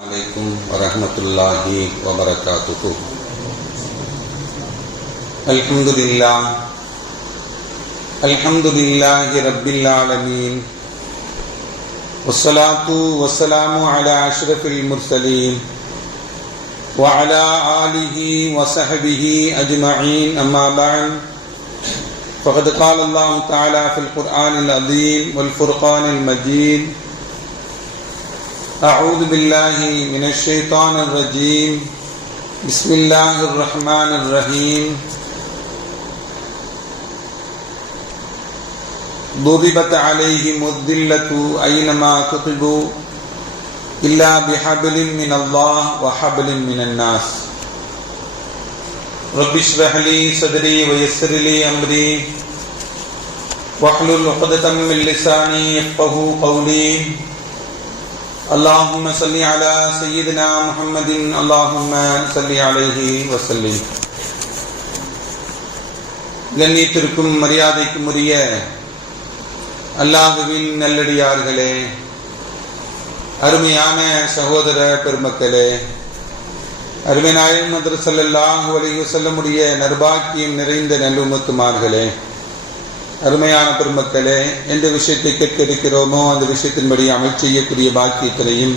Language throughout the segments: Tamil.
عليكم ورحمة الله وبركاته. الحمد لله رب العالمين، والصلاة والسلام على أشرف المرسلين وعلى آله وصحبه أجمعين، أما بعد، فقد قال الله تعالى في القرآن العظيم والفرقان المجيد: أعوذ بالله من الشيطان الرجيم، بسم الله الرحمن الرحيم. ضربت عليهم الذلة أينما ثقفوا إلا بحبل من الله وحبل من الناس. رب اشرح لي صدري ويسر لي أمري واحلل عقدة من لساني يفقهوا قولي. اللهم صل على سيدنا محمد، اللهم صل عليه وسلم. கண்ணியத்திற்கும் மரியாதைக்கும் உரிய அல்லாஹுவின் நல்லடியார்களே, அருமையான சகோதர பெருமக்களே, அருமை நாயகம் ஹஜ்ரத் ஸல்லல்லாஹு அலைஹி வஸல்லம் உடைய நற்பாக்கியம் நிறைந்த நல்லும்மத்துமார்களே, அருமையான பெருமக்களே, எந்த விஷயத்தை கேட்க இருக்கிறோமோ அந்த விஷயத்தின்படி அமல் செய்யக்கூடிய பாக்கியத்தினையும்,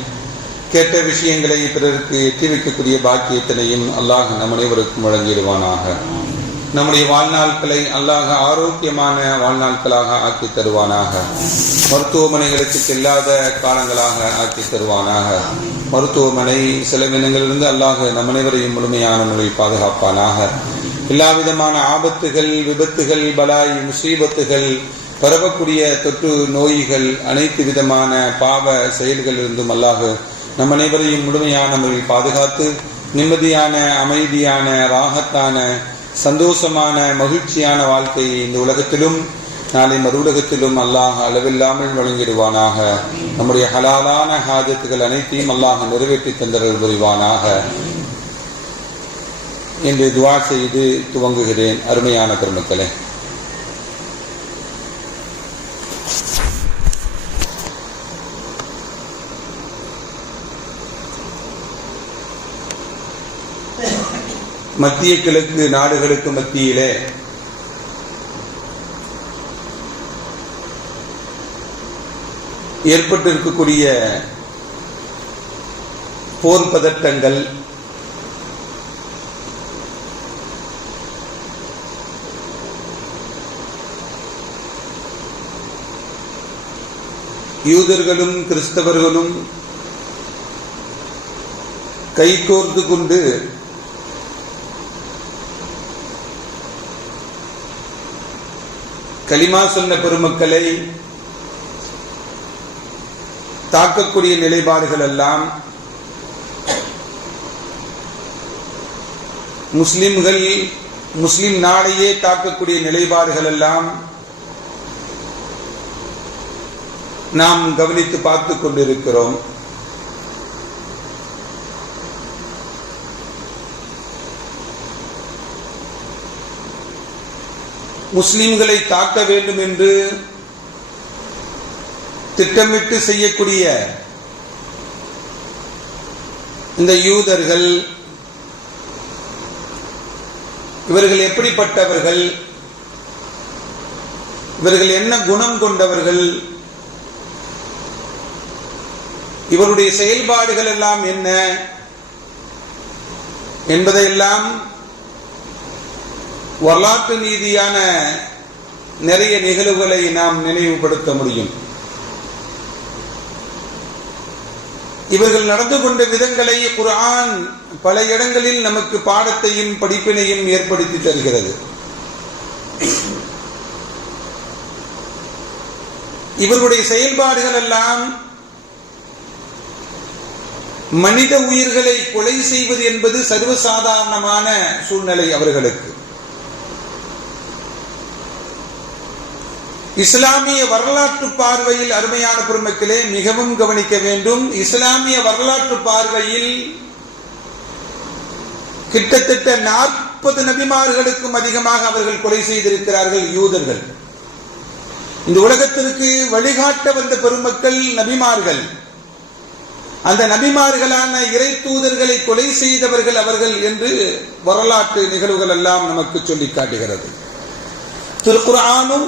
கேட்ட விஷயங்களை பிறருக்கு எட்டி வைக்கக்கூடிய பாக்கியத்தினையும் அல்லாஹ் நம் அனைவருக்கும் வழங்கிடுவானாக. நம்முடைய வாழ்நாட்களை அல்லாஹ் ஆரோக்கியமான வாழ்நாட்களாக ஆக்கி தருவானாக. மருத்துவமனைகளுக்கு செல்லாத காலங்களாக ஆக்கி தருவானாக. மருத்துவமனை செலவினங்களிலிருந்து அல்லாஹ் நம் அனைவரையும் முழுமையான முறையில் பாதுகாப்பானாக. எல்லா விதமான ஆபத்துகள், விபத்துகள், பலாய், முசீபத்துகள், பரவக்கூடிய தொற்று நோய்கள், அனைத்து விதமான பாவ செயல்களிலிருந்தும் அல்லாஹ் நம் அனைவரையும் முழுமையான முறையில் பாதுகாத்து நிம்மதியான, அமைதியான, ராகத்தான, சந்தோஷமான, மகிழ்ச்சியான வாழ்க்கையை இந்த உலகத்திலும் நாளை மறு உலகத்திலும் அல்லாஹ் அளவில்லாமல் வழங்கிடுவானாக. நம்முடைய ஹலாலான ஹாஜத்துகள் அனைத்தையும் அல்லாஹ் நிறைவேற்றி தந்தரல் புரிவானாக என்று துஆ செய்து துவங்குகிறேன். அருமையான பெருமக்களே, மத்திய கிழக்கு நாடுகளுக்கு மத்தியிலே ஏற்பட்டிருக்கக்கூடிய போர் பதட்டங்கள், யூதர்களும் கிறிஸ்தவர்களும் கைகோர்த்து கொண்டு கலிமா சொன்ன பெருமக்களை தாக்கக்கூடிய நிலைப்பாடுகள் எல்லாம் முஸ்லிம்கள், முஸ்லிம் நாடையே தாக்கக்கூடிய நிலைப்பாடுகள் எல்லாம் நாம் கவனித்து பார்த்து கொண்டிருக்கிறோம். முஸ்லிம்களை தாக்க வேண்டும் என்று திட்டமிட்டு செய்யக்கூடிய இந்த யூதர்கள், இவர்கள் எப்படிப்பட்டவர்கள், இவர்கள் என்ன குணம் கொண்டவர்கள், இவருடைய செயல்பாடுகள் எல்லாம் என்ன என்பதையெல்லாம் வரலாற்று ரீதியான நிறைய நிகழ்வுகளை நாம் நினைவுபடுத்த முடியும். இவர்கள் நடந்து கொண்ட விதங்களை குர்ஆன் பல இடங்களில் நமக்கு பாடத்தையும் படிப்பினையும் ஏற்படுத்தி தருகிறது. இவர்களுடைய செயல்பாடுகள் எல்லாம் மனித உயிர்களை கொலை செய்வது என்பது சர்வசாதாரணமான சூழ்நிலை அவர்களுக்கு. இஸ்லாமிய வரலாற்று பார்வையில் அருமையான பெருமக்களே மிகவும் கவனிக்க வேண்டும். இஸ்லாமிய வரலாற்று பார்வையில் கிட்டத்தட்ட 40 நபிமார்களுக்கும் அதிகமாக அவர்கள் கொலை செய்திருக்கிறார்கள் யூதர்கள். இந்த உலகத்திற்கு வழிகாட்ட வந்த பெருமக்கள் நபிமார்கள். அந்த நபிமார்களான இறை தூதர்களை கொலை செய்தவர்கள் அவர்கள் என்று வரலாற்று நிகழ்வுகள் எல்லாம் நமக்கு சொல்லி காட்டுகிறது. திருக்குர்ஆனும்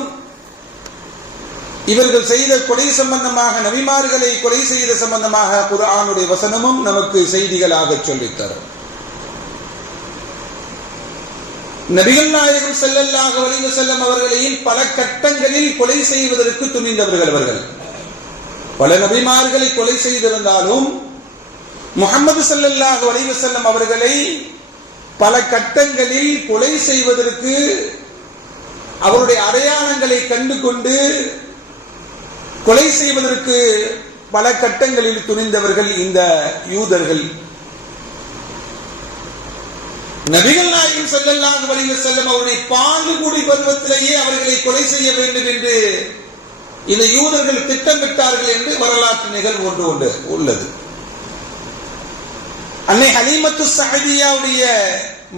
இவர்கள் செய்த கொலை சம்பந்தமாக, நபிமார்களை கொலை செய்த சம்பந்தமாக குர்ஆனுடைய வசனமும் நமக்கு செய்திகளாக சொல்லித்தரும். நபிகள் நாயகம் ஸல்லல்லாஹு அலைஹி வஸல்லம் அவர்களையும் பல கட்டங்களில் கொலை செய்வதற்கு துணிந்தவர்கள் அவர்கள். பல நபிமார்களை கொலை செய்திருந்தாலும் முஹம்மது ஸல்லல்லாஹு அலைஹி வஸல்லம் அவர்களை பல கட்டங்களில் கொலை செய்வதற்கு அவருடைய அடையாளங்களை கண்டு கொண்டு கொலை செய்வதற்கு பல கட்டங்களில் துணிந்தவர்கள் இந்த யூதர்கள். நபிகள் நாயகம் ஸல்லல்லாஹு அலைஹி வஸல்லம் அவருடைய பாலுகுடி பருவத்திலேயே அவர்களை கொலை செய்ய வேண்டும் என்று இந்த யூதர்கள் திட்டமிட்டார்கள் என்று வரலாற்று நிகழ்வு ஒன்று உள்ளது. அன்னை ஹலீமத்து ஸஅதியாவுடைய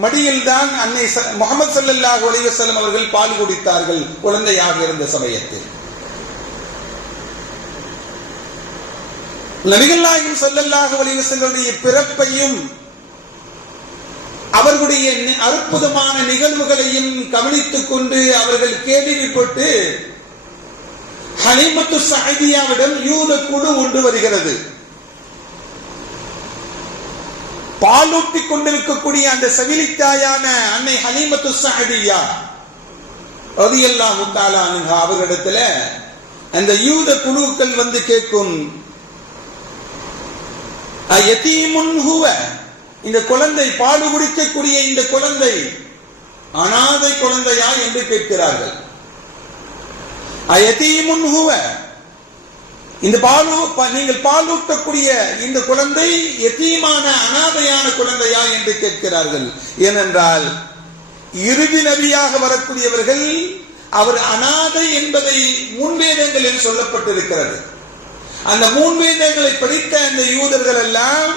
மடியில் தான் அன்னை முஹம்மது ஸல்லல்லாஹு அலைஹி வஸல்லம் அவர்கள் பால் குடித்தார்கள் குழந்தையாக இருந்த சமயத்தில். நபிகள் நாயகம் ஸல்லல்லாஹு அலைஹி வஸல்லுடைய பிறப்பையும் அவர்களுடைய அற்புதமான நிகழ்வுகளையும் கவனித்துக் கொண்டு அவர்கள் கேள்விப்பட்டு ஹலீமத்து ஸஅதியாவிடம் யூத குழு ஒன்று வருகிறது. பாலூட்டிக் கொண்டிருக்கக்கூடிய அந்த சவிலித்தாயான அன்னை ஹலீமத்து ஸஅதியா ரலியல்லாஹு தஆலா அன்ஹா அவர்களிடத்துல அந்த யூத குழுக்கள் வந்து கேட்கும், அயதீமுன் ஹுவ, இந்த குழந்தை பாலு குடிக்கக்கூடிய இந்த குழந்தை அனாதை குழந்தையா என்று கேட்கிறார்கள். அயதீமுன் ஹுவ, இந்த நீங்கள் பாலூட்டக்கூடிய இந்த குழந்தை யதீமான அனாதையான குழந்தையா என்று கேட்கிறார்கள். ஏனென்றால் இறுதி நபியாக வரக்கூடியவர்கள் அவர் அனாதை என்பதை மூன்வேதங்களில் சொல்லப்பட்டிருக்கிறது. அந்த மூன்வேதங்களை படித்த அந்த யூதர்கள் எல்லாம்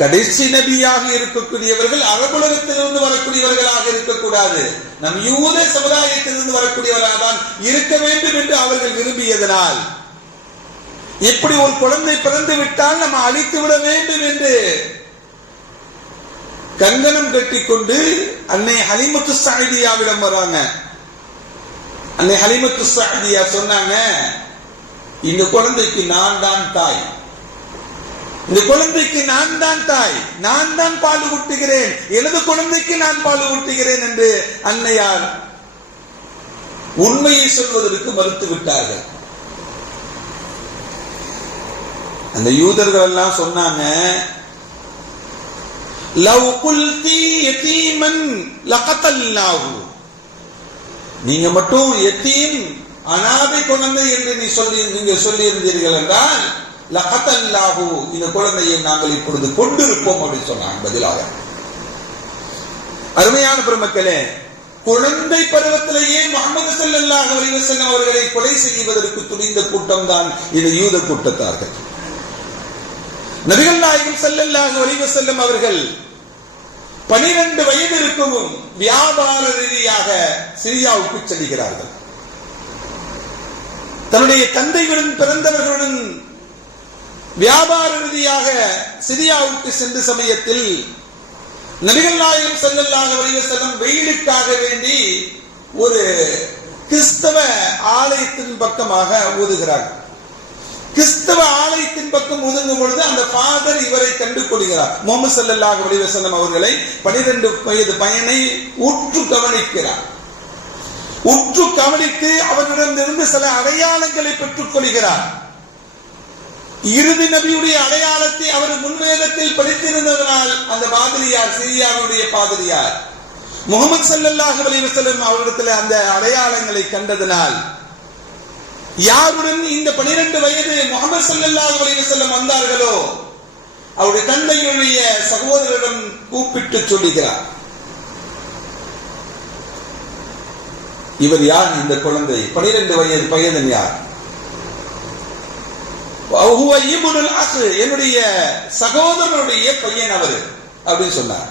கடைசி நபியாக இருக்கக்கூடியவர்கள் அரபுலகத்திலிருந்து வரக்கூடியவர்களாக இருக்கக்கூடாது, நம் யூத சமுதாயத்திலிருந்து வரக்கூடியவர்களாக தான் இருக்க வேண்டும் என்று அவர்கள் விரும்பியதனால், இப்படி ஒரு குழந்தை பிறந்து விட்டால் நம்ம அழித்து விட வேண்டும் என்று கங்கணம் கட்டிக்கொண்டு அன்னை ஹலீமத்து ஸஅதியாவிடம் வராங்க. அன்னை ஹலீமத்து ஸஅதியா சொன்னாங்க, இந்த குழந்தைக்கு நான் தான் தாய், இந்த குழந்தைக்கு நான் தான் தாய், நான் தான் பால் ஊட்டுகிறேன், எனது குழந்தைக்கு நான் பால் ஊட்டுகிறேன் என்று அன்னையார் உண்மையை சொல்வதற்கு மறுத்து விட்டார்கள். அந்த யூதர்கள் எல்லாம் சொன்னாங்க, லவ் குல்தி யதீமன் லகதல்னாஹு, நீங்க மட்டும் யதீம் அனாதை குழந்தை என்று நீங்க சொல்லி இருந்தீர்கள் என்றால் லகதல்லாஹு, இந்த குழந்தையை நாங்கள் இப்பொழுது கொண்டிருப்போம் அப்படின்னு சொன்னாங்க பதிலாக. அருமையான பெருமக்களே, குழந்தை பருவத்திலேயே முஹம்மது ஸல்லல்லாஹு அலைஹி வஸல்லம் அவர்களை கொலை செய்வதற்கு துணிந்த கூட்டம் தான் இந்த யூத கூட்டத்தார்கள். நபிகள் நாயகம் ஸல்லல்லாஹு அலைஹி வஸல்லம் அவர்கள் 12 வயது இருக்கவும் வியாபார ரீதியாக சிரியாவுக்கு செல்கிறார்கள். தன்னுடைய தந்தையுடன் பிறந்தவர்களுடன் வியாபார ரீதியாக சிரியாவுக்கு சென்ற சமயத்தில் நபிகள் நாயகம் ஸல்லல்லாஹு அலைஹி வஸல்லம் வெயிலுக்காக வேண்டி ஒரு கிறிஸ்தவ ஆலயத்தின் பக்கமாக ஊதுகிறார்கள். கிறிஸ்தவ ஆலயத்தின் பக்கம் ஒதுங்கும் பொழுது அந்த ஃபாதர் இவரை கண்டு கொள்கிறார். முஹம்மது ஸல்லல்லாஹு அலைஹி வஸல்லம் அவர்களை 12 வயது பையனை உற்று கவனிக்கிறார். உற்று கவனித்து அவரிடமிருந்து சில அடையாளங்களை பெற்றுக் கொள்கிறார். இறுதி நபியுடைய அடையாளத்தை அவர் முன்வேதத்தில் படித்திருந்ததனால் அந்த பாதிரியார், சிரியாவுடைய பாதிரியார் முஹம்மது ஸல்லல்லாஹு அலைஹி வஸல்லம் அவரிடத்தில் அந்த அடையாளங்களை கண்டதனால் யாருடன் இந்த 12 வயது முஹம்மது ஸல்லல்லாஹு அலைஹி வஸல்லம் வந்தார்களோ அவருடைய தந்தையுடைய சகோதரரிடம் கூப்பிட்டு சொல்லுகிறார், இவர் யார்? இந்த குழந்தை 12 வயது பையன் யார்? என்னுடைய சகோதரனுடைய பையன் அவரு அப்படின்னு சொன்னார்.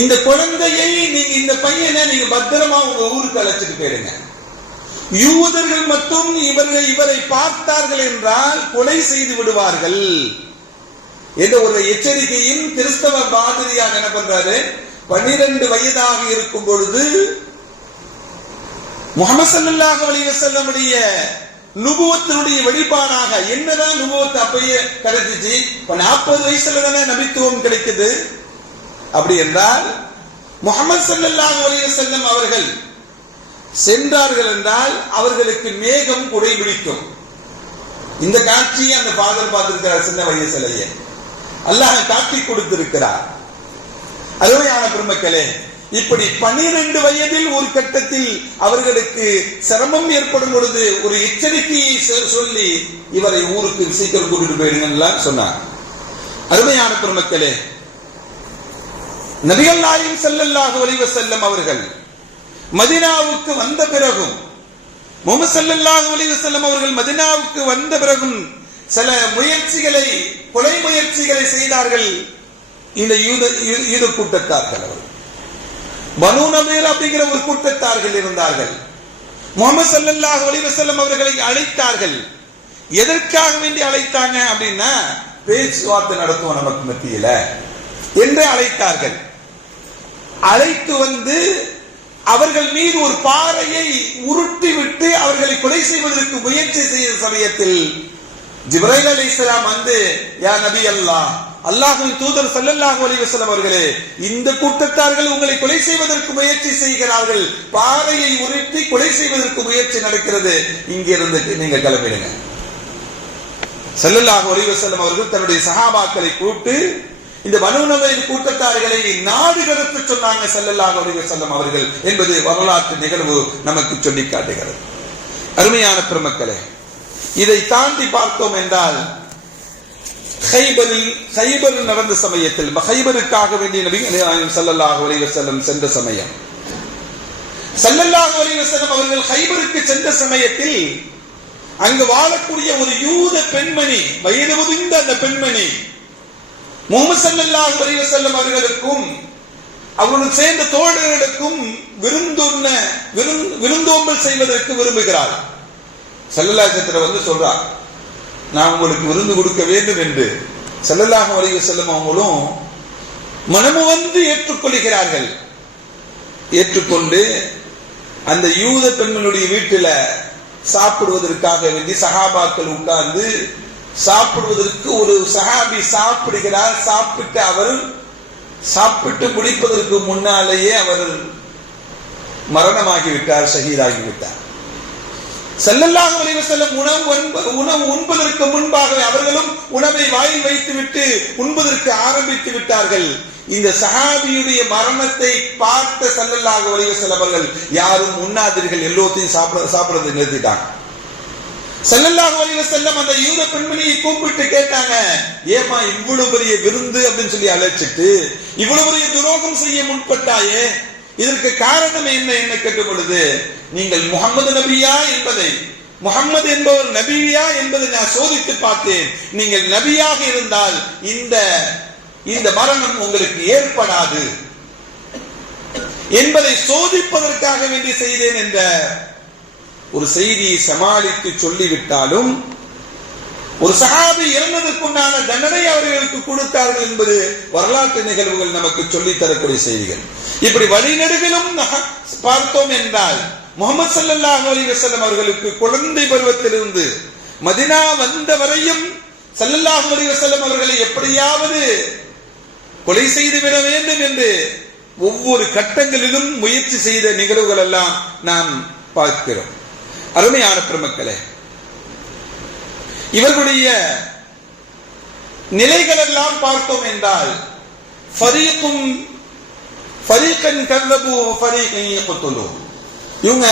இந்த குழந்தையை நீங்க, இந்த பையனை நீங்க பத்திரமா உங்க ஊருக்கு அழைச்சிட்டு போயிடுங்க. யூதர்கள் மட்டும் இவரை பார்த்தார்கள் என்றால் கொலை செய்து விடுவார்கள் என்ற ஒரு எச்சரிக்கையும் கிறிஸ்தவ பாதிரியார் என்ன பண்றாரு, 12 வயதாக இருக்கும் பொழுது முஹம்மது ஸல்லல்லாஹு அலைஹி வஸல்லம் உடைய நுபுவத்தினுடைய வெளிப்பாடாக, என்னதான் நுபுவத் அப்பயே கிடைச்சிச்சு, 40 வயசுல தானே நபித்துவம் கிடைக்குது. அப்படி என்றால் முஹம்மது ஸல்லல்லாஹு அலைஹி வஸல்லம் அவர்கள் சென்றார்கள் என்றால் அவர்களுக்கு மேகம் குடைபிடிக்கும். இந்த காட்சியை அந்த ஃபாதர் பார்த்திருக்கிறார். சின்ன வயசுலேயே அல்லாஹ் காட்டி கொடுத்திருக்கிறார். அருமையான பெருமக்களே, இப்படி 12 வயதில் ஒரு கட்டத்தில் அவர்களுக்கு சிரமம் ஏற்படும் பொழுது ஒரு எச்சரிக்கையை சொல்லி இவரை ஊருக்கு சீக்கிரம் கூட்டிட்டு போயிடுங்க சொன்னார். அருமையான பெருமக்களே, நபிகள் நாயகம் ஸல்லல்லாஹு அலைஹி வஸல்லம் அவர்கள் மதீனாவுக்கு வந்த பிறகும், முஹம்மது ஸல்லல்லாஹு அலைஹி வஸல்லம் அவர்கள் மதீனாவுக்கு வந்த பிறகும் சில முயற்சிகளை, கொலை முயற்சிகளை செய்தார்கள். இந்த யூத கூட்டத்தார்கள், அவர்கள் பனூ நமீர் அப்படிங்கிற ஒரு கூட்டத்தார்கள் இருந்தார்கள். முஹம்மது ஸல்லல்லாஹு அலைஹி வஸல்லம் அவர்களை அழைத்தார்கள். எதற்காக வேண்டி அழைத்தாங்க அப்படின்னா, பேச்சுவார்த்தை நடத்துவோம் நமக்கு மத்தியில என்று அழைத்தார்கள். அழைத்து வந்து அவர்கள் மீது ஒரு பாறையை உருட்டி விட்டு அவர்களை கொலை செய்வதற்கு முயற்சி செய்த சமயத்தில் ஜிப்ரைல் அலைஹிஸ்ஸலாம் வந்து, யா நபி அல்லாஹ், அல்லாஹ்வின் தூதர் ஸல்லல்லாஹு அலைஹி வஸல்லம் அவர்களே, இந்த கூட்டத்தார்கள் உங்களை கொலை செய்வதற்கு முயற்சி செய்கிறார்கள், பாறையை உருட்டி கொலை செய்வதற்கு முயற்சி நடக்கிறது, இங்கிருந்து நீங்க கிளம்பிடுங்க. ஸல்லல்லாஹு அலைஹி வஸல்லம் அவர்கள் தன்னுடைய சஹாபாக்களை கூப்பிட்டு இந்த பனூ நமீர் கூட்டத்தார்களை நாடு கடத்த சொன்னாங்க ஸல்லல்லாஹு அலைஹி வஸல்லம் அவர்கள் என்பது வரலாற்று நிகழ்வு நமக்கு சொல்லி காட்டுகிறது. அருமையான பெருமக்களே, இதை தாண்டி பார்த்தோம் என்றால் ஹைபர் நடந்த சமயத்தில், ஹைபருக்காக வேண்டிய நபிகள் நாயகம் ஸல்லல்லாஹு அலைஹி வஸல்லம் சென்ற சமயம், ஸல்லல்லாஹு அலைஹி வஸல்லம் அவர்கள் ஹைபருக்கு சென்ற சமயத்தில் அங்கு வாழக்கூடிய ஒரு யூத பெண்மணி, வயது முதிர்ந்த அந்த பெண்மணி முஹம்மது ஸல்லல்லாஹு அலைஹி வஸல்லம் அவர்களுக்கும் அவருடன் சேர்ந்த தோழர்களுக்கும் விருந்தோம்பல் செய்வதற்கு விரும்புகிறார். ஸல்லல்லாஹு அலைஹி வஸல்லம் வந்து சொல்றார், நான் உங்களுக்கு விருந்து கொடுக்க வேண்டும் என்று. ஸல்லல்லாஹு அலைஹி வஸல்லம் அவங்களும் மனமு வந்து ஏற்றுக்கொள்கிறார்கள். ஏற்றுக்கொண்டு அந்த யூத பெண்களுடைய வீட்டில சாப்பிடுவதற்காக வேண்டி சஹாபாக்கள் உட்கார்ந்து சாப்பிடுவதற்கு ஒரு சஹாபி சாப்பிடுகிறார். சாப்பிட்டு முடிப்பதற்கு முன்னாலேயே அவர் மரணமாகிவிட்டார், ஷஹீதாகிவிட்டார். ஸல்லல்லாஹு அலைஹி வஸல்லம் உணவு உண்பதற்கு முன்பாகவே அவர்களும் உணவை வாயில் வைத்துவிட்டு உண்பதற்கு ஆரம்பித்து விட்டார்கள். இந்த சஹாபியுடைய மரணத்தை பார்த்த ஸல்லல்லாஹு அலைஹி வஸல்லம் அவர்கள், யாரும் உண்ணாதீர்கள், எல்லோத்தையும் சாப்பிடுறதை நிறுத்திட்டாங்க. ஸல்லல்லாஹு அலைஹி வஸல்லம் அந்த யூத பெண்மணியை கூப்பிட்டு கேட்டாங்க, ஏமா இவ்வளவு பெரிய விருந்து அப்படின்னு சொல்லி அழைச்சிட்டு இவ்வளவு பெரிய துரோகம் செய்ய முற்பட்டாயே, இதற்கு காரணம் என்ன கேட்கும் பொழுது, நீங்கள் முஹம்மது நபியா என்பதை, முஹம்மது என்பவர் நபியா என்பதை நான் சோதித்து பார்த்தேன். நீங்கள் நபியாக இருந்தால் இந்த மரணம் உங்களுக்கு ஏற்படாது என்பதை சோதிப்பதற்காக வேண்டி செய்தேன் என்ற ஒரு செய்தியை சமாளித்து சொல்லிவிட்டாலும் ஒரு சஹாபி இறந்ததற்குண்டான தண்டனை அவர்களுக்கு கொடுத்தார்கள் என்பது வரலாற்று நிகழ்வுகள் நமக்கு சொல்லித் தரக்கூடிய செய்திகள். இப்படி வழிநெடுகிலும் பார்த்தோம் என்றால் முஹம்மது ஸல்லல்லாஹு அலைஹி வஸல்லம் அவர்களுக்கு குழந்தை பருவத்திலிருந்து மதீனா வந்த வரையும் ஸல்லல்லாஹு அலைஹி வஸல்லம் அவர்களை எப்படியாவது கொலை செய்துவிட வேண்டும் என்று ஒவ்வொரு கட்டங்களிலும் முயற்சி செய்த நிகழ்வுகள் எல்லாம் நாம் பார்க்கிறோம். அருமையான பெருமக்களே, இவர்களுடைய நிலைகள் எல்லாம் பார்த்தோம் என்றால் இவங்க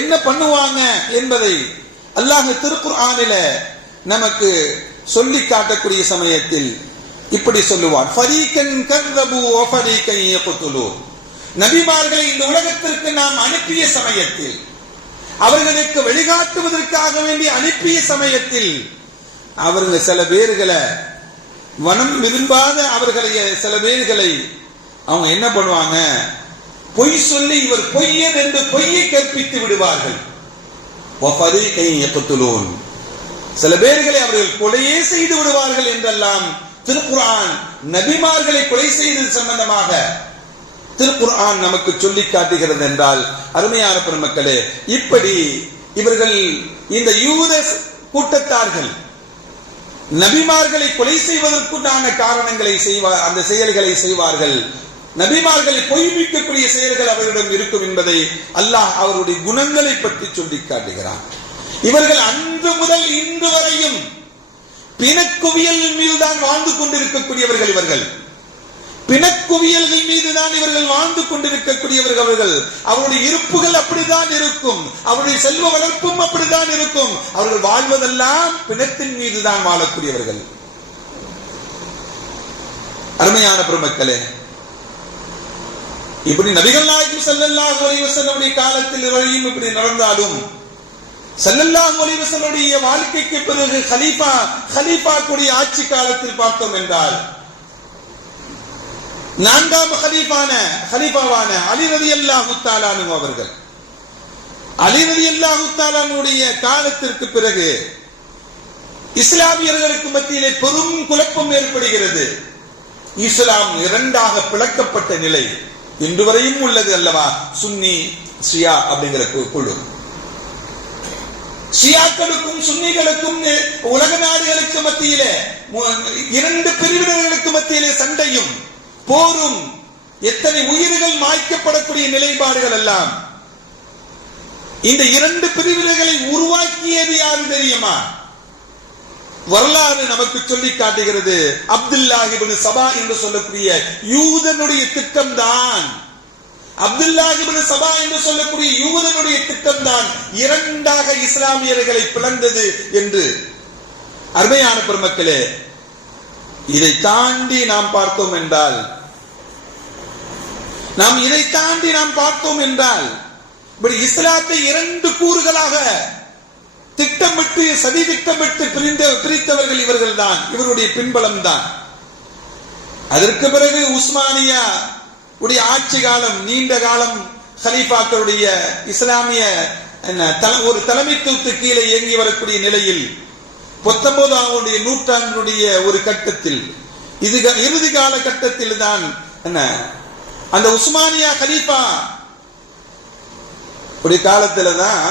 என்ன பண்ணுவாங்க என்பதை அல்லாஹ் திருக்குர்ஆனில நமக்கு சொல்லி காட்டக்கூடிய சமயத்தில் இப்படி சொல்லுவார், நபிமார்களை இந்த உலகத்திற்கு நாம் அனுப்பிய சமயத்தில், அவர்களுக்கு வழிகாட்டுவதற்காக வேண்டி அனுப்பிய சமயத்தில் அவர்கள் சில பேர்களை வனம் விரும்பாத சில பேர்களை அவங்க என்ன பண்ணுவாங்க, பொய் சொல்லி இவர் பொய்யன் என்று பொய்யை கற்பித்து விடுவார்கள். சில பேர்களை அவர்கள் கொலையே செய்து விடுவார்கள் என்றெல்லாம் திருக்குர்ஆன் நபிமார்களை கொலை செய்தது சம்பந்தமாக திருக்குர்ஆன் நமக்கு சொல்லி காட்டுகிறது என்றால், அருமையான பெருமக்களே, இப்படி இவர்கள் இந்த யூத கூட்டத்தார்கள் நபிமார்களை கொலை செய்வதற்குண்டான காரணங்களை செய்வார், அந்த செயல்களை செய்வார்கள். நபிமார்களை பொய்ப்பிக்கக்கூடிய செயல்கள் அவர்களிடம் இருக்கும் என்பதை அல்லாஹ் அவருடைய குணங்களை பற்றி சொல்லி காட்டுகிறார். இவர்கள் அன்று முதல் இன்று வரையும் பிணக்குவியல் மீதுதான் வாழ்ந்து கொண்டிருக்கக்கூடியவர்கள். இவர்கள் பிணக்குவியல்கள் மீதுதான் இவர்கள் வாழ்ந்து கொண்டிருக்கக்கூடியவர்கள். அவருடைய இருப்புகள் அப்படித்தான் இருக்கும், அவருடைய செல்வ வளர்ப்பும் அப்படித்தான் இருக்கும். அவர்கள் வாழ்வதெல்லாம் பிணத்தின் மீதுதான் வாழக்கூடியவர்கள். அருமையான பெருமக்களே, இப்படி நபிகள் நாயகம் ஸல்லல்லாஹு அலைஹி வஸல்லம் காலத்தில் வரையும் இப்படி நடந்தாலும், ஸல்லல்லாஹு அலைஹி வஸல்லம் வாழ்க்கைக்கு பிறகு கலீஃபாக்குடைய ஆட்சி காலத்தில் பார்த்தோம் என்றால், நான்காம் கலீஃபாவான அலி ரலியல்லாஹு தஆலா அன்ஹு அவர்கள், அலி ரலியல்லாஹு தஆலா அன்ஹுடைய காலத்திற்கு பிறகு இஸ்லாமியர்களுக்கு மத்தியிலே பெரும் குழப்பம் ஏற்படுகிறது. இஸ்லாம் இரண்டாக பிளக்கப்பட்ட நிலை இன்று வரையும் உள்ளது அல்லவா? சுன்னி ஷியா அப்படிங்கிற குழு. ஷியாக்களுக்கும் சுன்னிகளுக்கும் உலக நாடுகளுக்கு மத்தியிலே இரண்டு பிரிவினர்களுக்கு மத்தியிலே சண்டையும் போரும், எத்தனை உயிர்கள் மாய்க்கப்படக்கூடிய நிலைப்பாடுகள் எல்லாம். இந்த இரண்டு பிரிவினர்களை உருவாக்கியது யாரு தெரியுமா? வரலாறு நமக்கு சொல்லி காட்டுகிறது. அப்துல்லாஹ் இப்னு சபா என்று சொல்லக்கூடிய யூதனுடைய திட்டம்தான், அப்துல்லாஹ் இப்னு சபா என்று சொல்லக்கூடிய யூதனுடைய திட்டம்தான் இரண்டாக இஸ்லாமியர்களை பிளந்தது என்று. அருமையான பெருமக்களே, இதை தாண்டி நாம் பார்த்தோம் என்றால் இப்படி இஸ்லாத்தை இரண்டு கூறுகளாக திட்டமிட்டு சதி திட்டமிட்டு பிரித்தவர்கள் இவர்கள் தான், இவருடைய பின்பலம் தான். அதற்கு பிறகு உஸ்மானியா உடைய ஆட்சி காலம், நீண்ட காலம் கலீஃபாக்களுடைய இஸ்லாமிய ஒரு தலைமைத்துவத்து கீழே இயங்கி வரக்கூடிய நிலையில் 19ஆம் நூற்றாண்டுடைய ஒரு கட்டத்தில், இது இறுதி கால கட்டத்தில் தான் அந்த உஸ்மானியா கலீஃபா உடைய காலத்துல தான்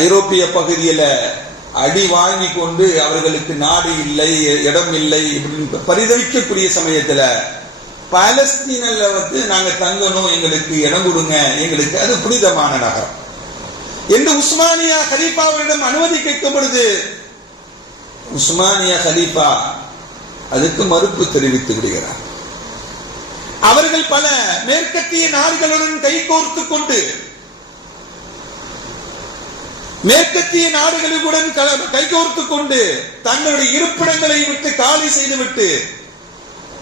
ஐரோப்பிய பகுதியில அடி வாங்கி கொண்டு அவர்களுக்கு நாடு இல்லை, இடம் இல்லை பரிதவிக்கக்கூடிய சமயத்துல பாலஸ்தீனில் நாங்க தங்கணும், எங்களுக்கு இடம் கொடுங்க, எங்களுக்கு அது புனிதமான நகரம் என்று உஸ்மானியா கலீஃபாவிடம் அனுமதி கேட்கும் பொழுது உஸ்மானியா கலீஃபா அதுக்கு மறுப்பு தெரிவித்து விடுகிறார். அவர்கள் பல மேற்கத்திய நாடுகளுடன் கைகோர்த்துக் கொண்டு, மேற்கத்திய நாடுகளுடன் கைகோர்த்துக் கொண்டு தங்களுடைய இருப்பிடங்களை விட்டு காலி செய்துவிட்டு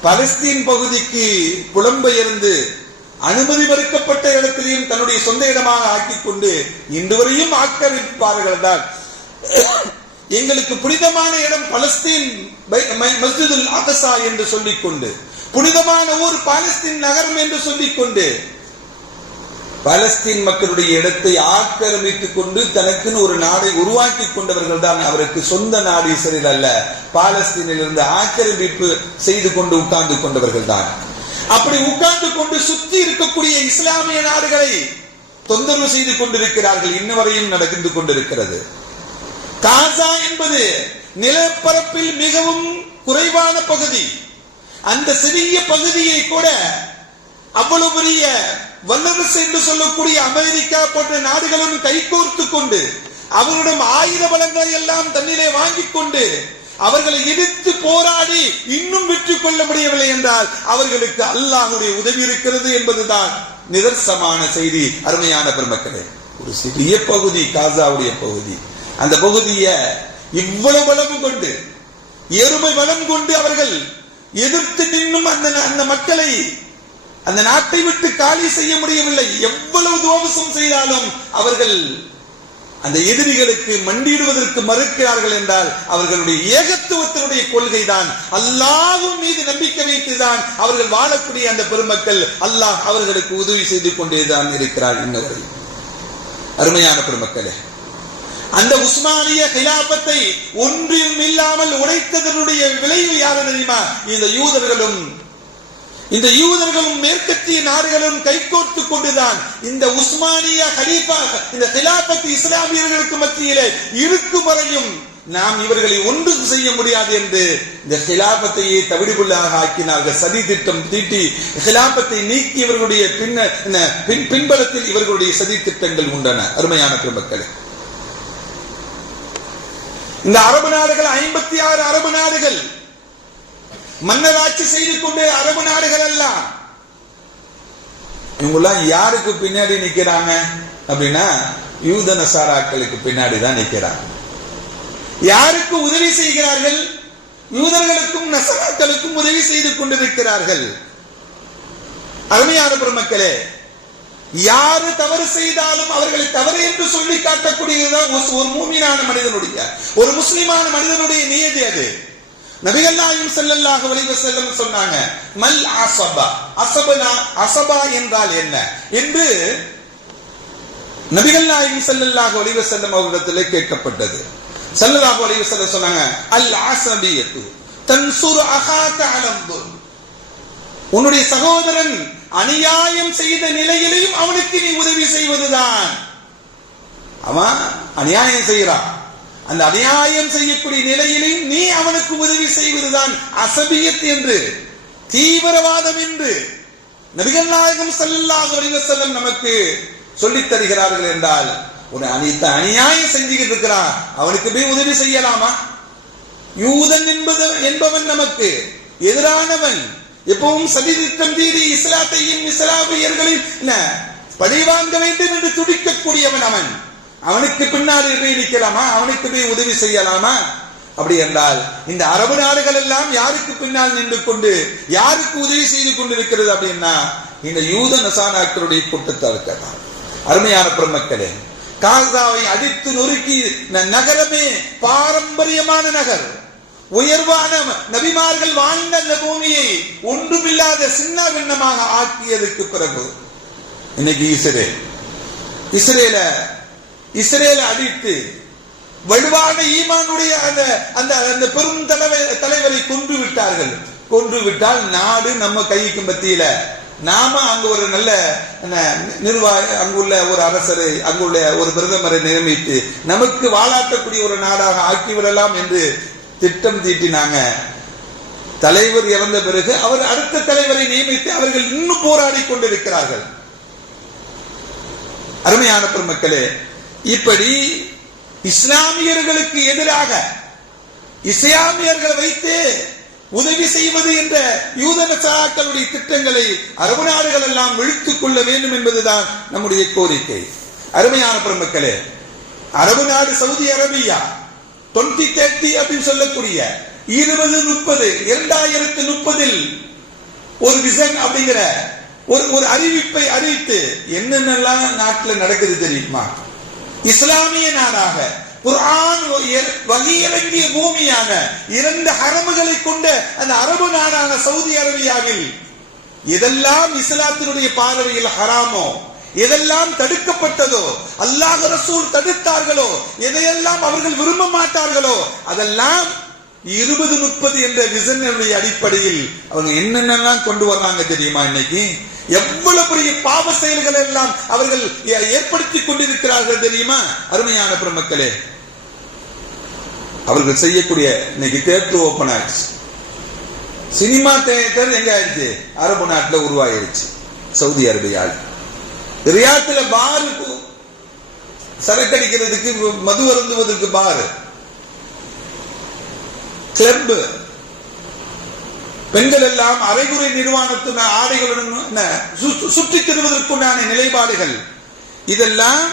பலஸ்தீன் பகுதிக்கு புலம்பெயர்ந்து அனுமதி மறுக்கப்பட்ட இடத்திலையும் தன்னுடைய சொந்த இடமாக ஆக்கிக் கொண்டு இன்று வரையும் ஆக்கிரமிப்பார்கள் தான். எங்களுக்கு புனிதமான இடம் பலஸ்தீன் மஸ்ஜிதுல் அக்ஸா என்று சொல்லிக்கொண்டு, புனிதமான ஊர் பாலஸ்தீன் நகரம் என்று சொல்லிக்கொண்டு பாலஸ்தீன் மக்களுடைய இடத்தை ஆக்கிரமித்துக் கொண்டு தனக்குன்னு ஒரு நாடை உருவாக்கி கொண்டவர்கள் தான். அவருக்கு சொந்த நாடு இஸ்ரேல் அல்ல, பாலஸ்தீனில் இருந்து ஆக்கிரமிப்பு செய்து கொண்டு உட்கார்ந்து கொண்டவர்கள் தான். அப்படி உட்கார்ந்து கொண்டு சுற்றி இருக்கக்கூடிய இஸ்லாமிய நாடுகளை தொந்தரவு செய்து கொண்டிருக்கிறார்கள். இன்ன வரையும் நடந்து கொண்டிருக்கிறது. காசா என்பது நிலப்பரப்பில் மிகவும் குறைவான பகுதி. அந்த சிறிய பகுதியை கூட அவ்வளவு பெரிய வல்லரசு என்று சொல்லக்கூடிய அமெரிக்கா போன்ற நாடுகளுடன் கைகோர்த்து கொண்டு அவர்களிடம் ஆயுத பலங்களை எல்லாம் தன்னிலே வாங்கிக் கொண்டு அவர்களை எதிர்த்து போராடி இன்னும் வெற்றி கொள்ள முடியவில்லை என்றால் அவர்களுக்கு அல்லாஹ்வுடைய உதவி இருக்கிறது என்பதுதான் நிதர்சனமான செய்தி. அருமையான பெருமக்களே, ஒரு சிறிய பகுதி காசாவுடைய பகுதி, அந்த பகுதியை இவ்வளவு பலம் கொண்டு, எருமை பலம் கொண்டு அவர்கள் எதிர்த்து நின்னும் அந்த மக்களை அந்த நாட்டை விட்டு காலி செய்ய முடியவில்லை. எவ்வளவு துரோகம் செய்தாலும் அவர்கள் அந்த எதிரிகளுக்கு மண்டியிடுவதற்கு மறுக்கிறார்கள் என்றால் அவர்களுடைய ஏகத்துவத்தினுடைய கொள்கை தான். அல்லாஹ்வின் மீது நம்பிக்கை வைத்துதான் அவர்கள் வாழக்கூடிய அந்த பெருமக்கள், அல்லாஹ் அவர்களுக்கு உதவி செய்து கொண்டேதான் இருக்கிறார் இன்னவரை. அருமையான பெருமக்களே, அந்த உஸ்மானிய கிலாபத்தை ஒன்றிலும் இல்லாமல் உடைத்ததனுடைய விளைவு யாரு தெரியுமா? இந்த யூதர்களும் மேற்கத்திய நாடுகளும் கைகோர்த்து கொண்டுதான் இந்த உஸ்மானிய கலீஃபா, இந்த கிலாபத் இஸ்லாமியர்களுக்கு மத்தியிலே இருக்கும் வரையும் நாம் இவர்களை ஒன்றும் செய்ய முடியாது என்று இந்த கிலாபத்தையே தவிடுபுள்ளாக ஆக்கினார்கள். சதி திட்டம் தீட்டி கிலாபத்தை நீக்கி இவர்களுடைய பின்பலத்தில் இவர்களுடைய சதி திட்டங்கள் உண்டன. அருமையான பெருமக்களே, இந்த அரபு நாடுகள் 56 அரபு நாடுகள் மன்னராட்சி செய்து கொண்டு அரபு நாடுகள் எல்லாம் இவங்கெல்லாம் யாருக்கு பின்னாடி நிக்கிறாங்க அப்படின்னா யூத நசாராக்களுக்கு பின்னாடி தான் நிக்கிறாங்க. யாருக்கு உதவி செய்கிறார்கள்? யூதர்களுக்கும் நசராக்களுக்கும் உதவி செய்து கொண்டிருக்கிறார்கள். அருமையான பெருமக்களே, யாரு தவறு செய்தாலும் அவர்களை தவறு என்று சொல்லி காட்டக்கூடியதுதான் ஒரு மூமினான மனிதனுடைய, ஒரு முஸ்லிமான மனிதனுடைய நியதி. அது நபிகள் நாயகம் ஸல்லல்லாஹு அலைஹி வஸல்லம் சொன்னாங்க, மல் அஸபா, அஸபா என்றால் என்ன என்று நபிகள் நாயகம் ஸல்லல்லாஹு அலைஹி வஸல்லம் அவர்களிடத்திலே கேட்கப்பட்டது. ஸல்லல்லாஹு அலைஹி வஸல்லம் சொன்னாங்க, அல் அஸபியத்து தன்சுரு அஹாக அலம்துல், உன்னுடைய சகோதரன் அநியாயம் செய்த நிலையிலையும் அவனுக்கு நீ உதவி செய்வதுதான். அவன் அநியாயம் செய்யறான், அந்த அநியாயம் செய்யக்கூடிய நிலையிலையும் நீ அவனுக்கு உதவி செய்வதுதான் அஸபியத் என்று, தீவிரவாதம் என்று நபிகள் நாயகம் ஸல்லல்லாஹு அலைஹி வஸல்லம் நமக்கு சொல்லித் தருகிறார்கள். என்றால் ஒரு அநியாயம் செஞ்சுக்கிட்டு இருக்கிறான், அவனுக்கு போய் உதவி செய்யலாமா? யூதன் என்பவன் நமக்கு எதிரானவன், எப்பவும் சதி திட்டம் தீடி இஸ்லாத்தையும் இஸ்லாமியர்களையும் பழிவாங்க வேண்டும் என்று துடிக்கக்கூடியவன் அவன். அவனுக்கு பின்னாடி போய் நிற்கலாமா? அவனுக்கு போய் உதவி செய்யலாமா? அப்படி என்றால் இந்த அரபு நாடுகள் எல்லாம் யாருக்கு பின்னால் நின்று கொண்டு யாருக்கு உதவி செய்து கொண்டிருக்கிறது அப்படின்னா இந்த யூத நசாராக்களுடைய கூட்டத்தார் இருக்கிறார். அருமையான பெருமக்களே, காசாவை அடித்து நொறுக்கி நகரமே பாரம்பரியமான நகர், உயர்வான நபிமார்கள் வாழ்ந்த அந்த பூமியை ஒன்றுமில்லாத சின்ன பின்னமாக ஆக்கியதற்கு பிறகு இன்னைக்கு இஸ்ரேல அடித்து வலுவான ஈமானுடைய அந்த பெரும் தலைவரை கொன்று விட்டார்கள். கொன்று விட்டால் நாடு நம்ம கைக்கு மத்தியில நாம அங்கு ஒரு நல்ல நிர்வாக, அங்குள்ள ஒரு அரசரை, அங்குள்ள ஒரு பிரதமரை நியமித்து நமக்கு வாழாட்டக்கூடிய ஒரு நாடாக ஆக்கிவிடலாம் என்று திட்டம் தீட்டினாங்க. தலைவர் இறந்த பிறகு அவர் அடுத்த தலைவரை நியமித்து அவர்கள் இன்னும் போராடி கொண்டிருக்கிறார்கள். அருமையான பெருமக்களே, இப்படி இஸ்லாமியர்களுக்கு எதிராக இஸ்லாமியர்களை வைத்து உதவி செய்வது என்ற யூத நசாராக்களுடைய திட்டங்களை அரபு நாடுகள் எல்லாம் விழித்துக் கொள்ள வேண்டும் என்பதுதான் நம்முடைய கோரிக்கை. அருமையான பெருமக்களே, அரபு நாடு சவுதி அரேபியா 2030 அப்படின்னு சொல்லக்கூடிய 2030 ஒரு விசன் அப்படிங்கிற ஒரு அறிவிப்பை அறிவித்து என்னென்னலாம் நாட்டில் நடக்குது தெரியுமா? இஸ்லாமிய நாடாக குர்ஆன் வகையிறங்கிய பூமியான 2 ஹரமுகளை கொண்ட அந்த அரபு நாடான சவுதி அரேபியாவில் எதெல்லாம் இஸ்லாத்தினுடைய பார்வையில் ஹராமோ, எதெல்லாம் தடுக்கப்பட்டதோ, அல்லாஹ் ரசூல் தடுத்தார்களோ, எதையெல்லாம் அவர்கள் விரும்ப மாட்டார்களோ அதெல்லாம் 2030 என்ற விசனுடைய அடிப்படையில் அவங்க என்னென்னலாம் கொண்டு வர்றாங்க தெரியுமா? இன்னைக்கு எவ்வளவு பெரிய பாவ செயல்கள் எல்லாம் அவர்கள் ஏற்படுத்தி கொண்டிருக்கிறார்கள் தெரியுமா? அருமையான பெருமக்களே, அவர்கள் செய்யக்கூடிய இன்னைக்கு தியேட்டர் ஓபன் ஆயிடுச்சு. சினிமா தியேட்டர் எங்க ஆயிடுச்சு? அரபு நாட்டில் உருவாயிருச்சு. சவுதி அரேபியாவில் ரியாத்துல பாரு, சரக்கடிக்கிறதுக்கு, மது அருந்துவதற்கு பாரு, கிளப், பெண்கள் எல்லாம் அரைகுறை நிர்வாணத்தின் ஆடைகளுடன் சுற்றித் திருவதற்குண்டான நிலைப்பாடுகள், இதெல்லாம்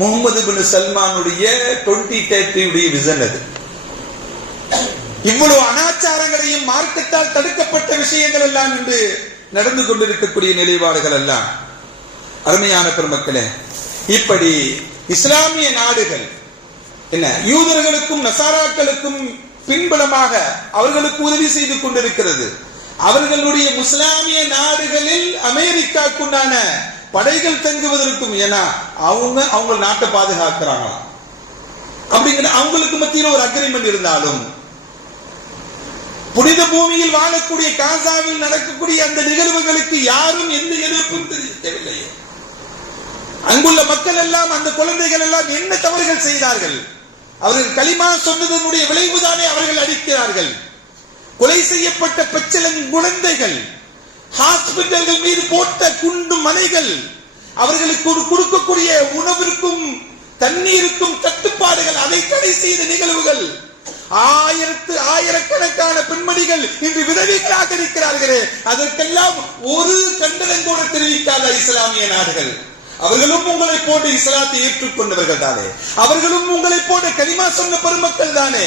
முகமது பின் சல்மானுடைய 2030 விசன். அது இவ்வளவு அனாச்சாரங்களையும் மார்க்கத்தால் தடுக்கப்பட்ட விஷயங்கள் எல்லாம் இன்று நடந்து கொண்டிருக்கக்கூடிய நிலைப்பாடுகள் எல்லாம். அருமையான பெருமக்களே, இப்படி இஸ்லாமிய நாடுகள் என்ன யூதர்களுக்கும் நசாராக்களுக்கும் பின்பலமாக அவர்களுக்கு உதவி செய்து கொண்டிருக்கிறது. அவர்களுடைய முஸ்லாமிய நாடுகளில் அமெரிக்காக்குண்டான படைகள் தங்குவதற்கும், ஏன்னா அவங்க நாட்டை பாதுகாக்கிறாங்களாம். அப்படிங்கிற அவங்களுக்கு மத்தியில் ஒரு அக்ரிமெண்ட் இருந்தாலும் புனித பூமியில் வாழக்கூடிய காசாவில் நடக்கக்கூடிய அந்த நிகழ்வுகளுக்கு யாரும் எந்த எதிர்ப்பும் தெரிவிக்கவில்லை. அங்குள்ள மக்கள் எல்லாம், அந்த குழந்தைகள் எல்லாம் என்ன தவறுகள் செய்தார்கள்? அவர்கள் களிமா சொன்னதனுடைய விளைவுதானே அவர்கள் அடிக்கிறார்கள். கொலை செய்யப்பட்ட பச்சிளம் குழந்தைகள், ஹாஸ்பிட்டல்கள் மீது போட்ட குண்டு மலைகள், அவர்களுக்கு கொடுக்கக்கூடிய உணவிற்கும் தண்ணீருக்கும் தட்டுப்பாடுகள், அதை தடை செய்த நிகழ்வுகள், ஆயிரக்கணக்கான பெண்மணிகள் இன்று விதவைகளாக இருக்கிறார்களே, அதற்கெல்லாம் ஒரு கண்டனம் கூட தெரிவிக்காத இஸ்லாமிய நாடுகள். அவர்களும் உங்களை போட்டு இஸ்லாத்தை ஏற்றுக்கொண்டவர்கள் தானே, அவர்களும் உங்களை போட்டு கலிமா சொன்ன பெருமக்கள் தானே.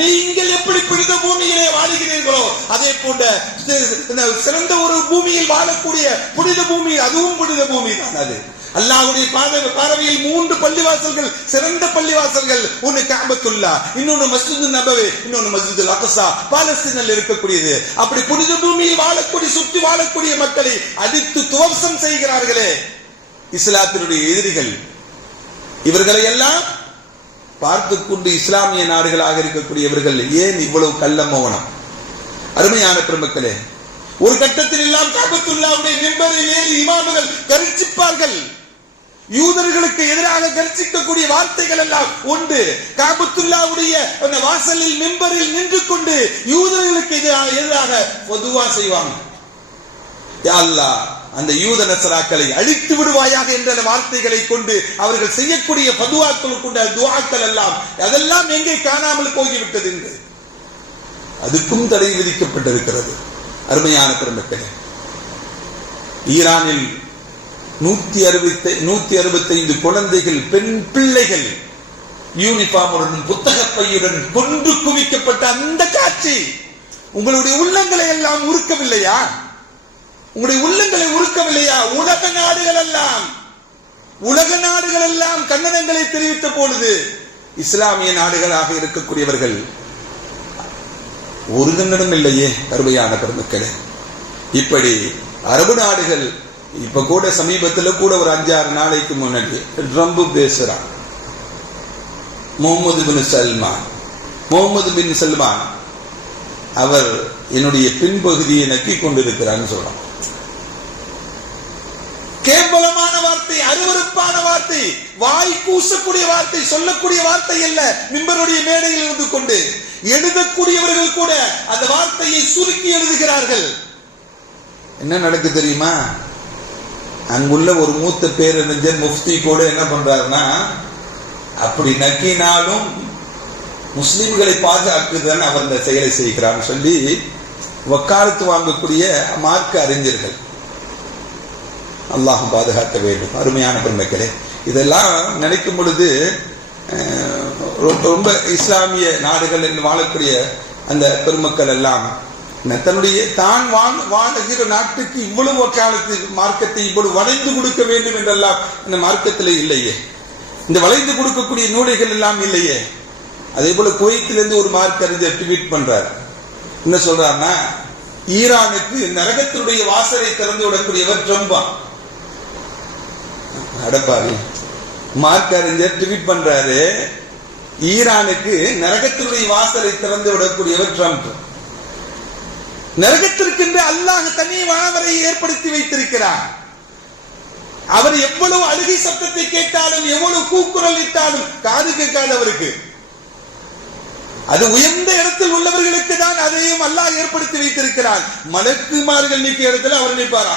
நீங்கள் எப்படி புனித பூமியிலே வாழுகிறீர்களோ அதே போன்ற சிறந்த ஒரு பூமியில் வாழக்கூடிய புனித பூமி, அதுவும் புனித பூமி தான். அது அல்லாஹ்வுடைய பார்வையில் 3 பள்ளிவாசல்கள் சிறந்த பள்ளிவாசல்கள். ஒன்னு கஅபத்துல்லா, இன்னொன்னு மஸ்ஜிது நபவி, இன்னொன்னு மஸ்ஜிதுல் அக்ஸா, பாலஸ்தீனில் இருக்கக்கூடியது. அப்படி புனித பூமியில் வாழக்கூடிய, சுற்றி வாழக்கூடிய மக்களை அடித்து துவம்சம் செய்கிறார்களே இஸ்லாத்தினுடைய எதிரிகள். இவர்களை எல்லாம் பார்த்து கொண்டு இஸ்லாமிய நாடுகளாக இருக்கக்கூடியவர்கள் ஏன் இவ்வளவு கள்ள மௌனம்? அருமையான பெருமக்களே, ஒரு கட்டத்தில் எல்லாம் கஅபத்துல்லாவுடைய மிம்பரில் ஏறி இமாம்கள் கர்ச்சிப்பார்கள். யூதர்களுக்கு எதிராக கர்ச்சிக்கக்கூடிய வார்த்தைகள் எல்லாம் உண்டு. கஅபத்துல்லாவுடைய அந்த வாசலில் மிம்பரில் நின்று கொண்டு யூதர்களுக்கு எதிராக ஃபதுவா செய்வாங்க. யா அல்லாஹ், அந்த யூத நசராக்களை அழித்து விடுவாயாக என்ற வார்த்தைகளை கொண்டு அவர்கள் செய்யக்கூடிய ஃபதுவாக்கள் கொண்ட துஆக்கள் எல்லாம் அதெல்லாம் எங்கே காணாமல் போய்விட்டது என்று அதுக்கும் தடை விதிக்கப்பட்டிருக்கிறது. அருமையான பெருமக்களே, ஈரானில் 165 குழந்தைகள், பெண் பிள்ளைகள் யூனிஃபார்முடன், புத்தக பையுடன் கொன்று குவிக்கப்பட்ட அந்த காட்சி உங்களுடைய உள்ளங்களை எல்லாம் உருக்கவில்லையா? உங்களுடைய உள்ளங்களை உருக்கவில்லையா? உலக நாடுகள் எல்லாம் கண்டனங்களை தெரிவித்த பொழுது இஸ்லாமிய நாடுகளாக இருக்கக்கூடியவர்கள் ஒரு கண்டனம் இல்லையே. அருமையான பெருமக்களே, இப்படி அரபு நாடுகள் இப்ப கூட சமீபத்தில் கூட ஒரு 5-6 நாளைக்கு முன்னாடி ட்ரம்ப் பேசுறான். முகமது பின் சல்மான் அவர் என்னுடைய பின்பகுதியை நக்கி கொண்டிருக்கிறான்னு சொல்றான். கேவலமான வார்த்தை, அருவருப்பான வார்த்தை, வாய் கூசக்கூடிய வார்த்தை, சொல்லக்கூடிய வார்த்தை அல்ல. மிம்பருடைய மேடையில் இருந்து கொண்டு எழுதக்கூடியவர்கள் கூட அந்த வார்த்தையை சுருக்கி எழுதுகிறார்கள். என்ன நடக்கு தெரியுமா? அங்குள்ள ஒரு மூத்த பேரறிஞர் முஃப்தி கூட என்ன பண்றாருன்னா, அப்படி நக்கினாலும் முஸ்லிம்களை பாதுகாக்குதான் அவர் இந்த செயலை செய்கிறார் சொல்லி வக்காலத்து வாங்கக்கூடிய மார்க்க அறிஞர்கள். அல்லாஹ் பாதுகாக்க வேண்டும். அருமையான பெருமக்களே, இதெல்லாம் நினைக்கும் பொழுது ரொம்ப இஸ்லாமிய நாடுகளில் வாழக்கூடிய அந்த பெருமக்கள் எல்லாம் தன்னுடைய தான் வாழுகிற நாட்டுக்கு இவ்வளவு வக்காலத்து மார்க்கத்தை இவ்வளவு வளைந்து கொடுக்க வேண்டும் என்றெல்லாம் இந்த மார்க்கத்திலே இல்லையே. இந்த வளைந்து கொடுக்கக்கூடிய நூலைகள் எல்லாம் இல்லையே. அதே போல குவைத்திலிருந்து ஒரு மார்க்க அறிஞர் ட்வீட் பண்றார். என்ன சொல்றாருன்னா, ஈரானுக்கு நரகத்தினுடைய வாசலை திறந்து விடக்கூடியவர் ட்ரம்பா. அடப்பாவி, மார்க்க அறிஞர் ட்வீட் பண்றாரு, ஈரானுக்கு நரகத்தினுடைய வாசலை திறந்து விடக்கூடியவர் ட்ரம்ப். நரகத்திற்கென்று அல்லாஹ் தனி வானவரை ஏற்படுத்தி வைத்திருக்கிறார். அவர் எவ்வளவு அழுகை சத்தத்தை கேட்டாலும், எவ்வளவு கூக்குரல் இட்டாலும் காது கேட்காது அவருக்கு. அது உயர்ந்த இடத்தில் உள்ளவர்களுக்கு தான் அதையும் அல்லாஹ் ஏற்படுத்தி வைத்திருக்கிறார். மலக்குமார்கள் நிற்கிற இடத்துல அவர் நிற்பாரா?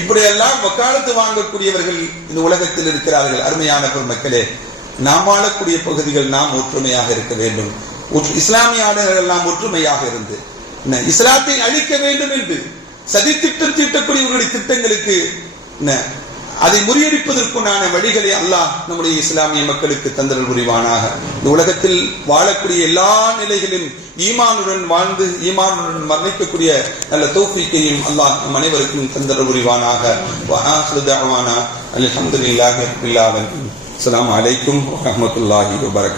இப்படியெல்லாம் வக்காலத்து வாங்கக்கூடியவர்கள் இந்த உலகத்தில் இருக்கிறார்கள். அருமையான பெருமக்களே, நாம் வாழக்கூடிய பகுதிகள் நாம் ஒற்றுமையாக இருக்க வேண்டும். இஸ்லாமிய நாடுகள் நாம் ஒற்றுமையாக இருந்து இஸ்லாத்தை அழிக்க வேண்டும் என்று சதித்திட்டம் தீட்டக்கூடியவர்களுடைய திட்டங்களுக்கு அதை முறியடிப்பதற்குண்டான வழிகளை அல்லாஹ் நம்முடைய இஸ்லாமிய மக்களுக்கு தந்தரல் புரிவானாக. இந்த உலகத்தில் வாழக்கூடிய எல்லா நிலைகளிலும் ஈமானுடன் வாழ்ந்து ஈமானுடன் மரணிக்கக்கூடிய நல்ல தௌஃபீக்கையும் அல்லாஹ் நம் அனைவருக்கும் தந்தரல் புரிவானாக. அல்ஹம்துலில்லாஹி ரப்பில் ஆலமீன். அஸ்ஸலாமு அலைக்கும் வரஹ்மத்துல்லாஹி வபரகாத்துஹு.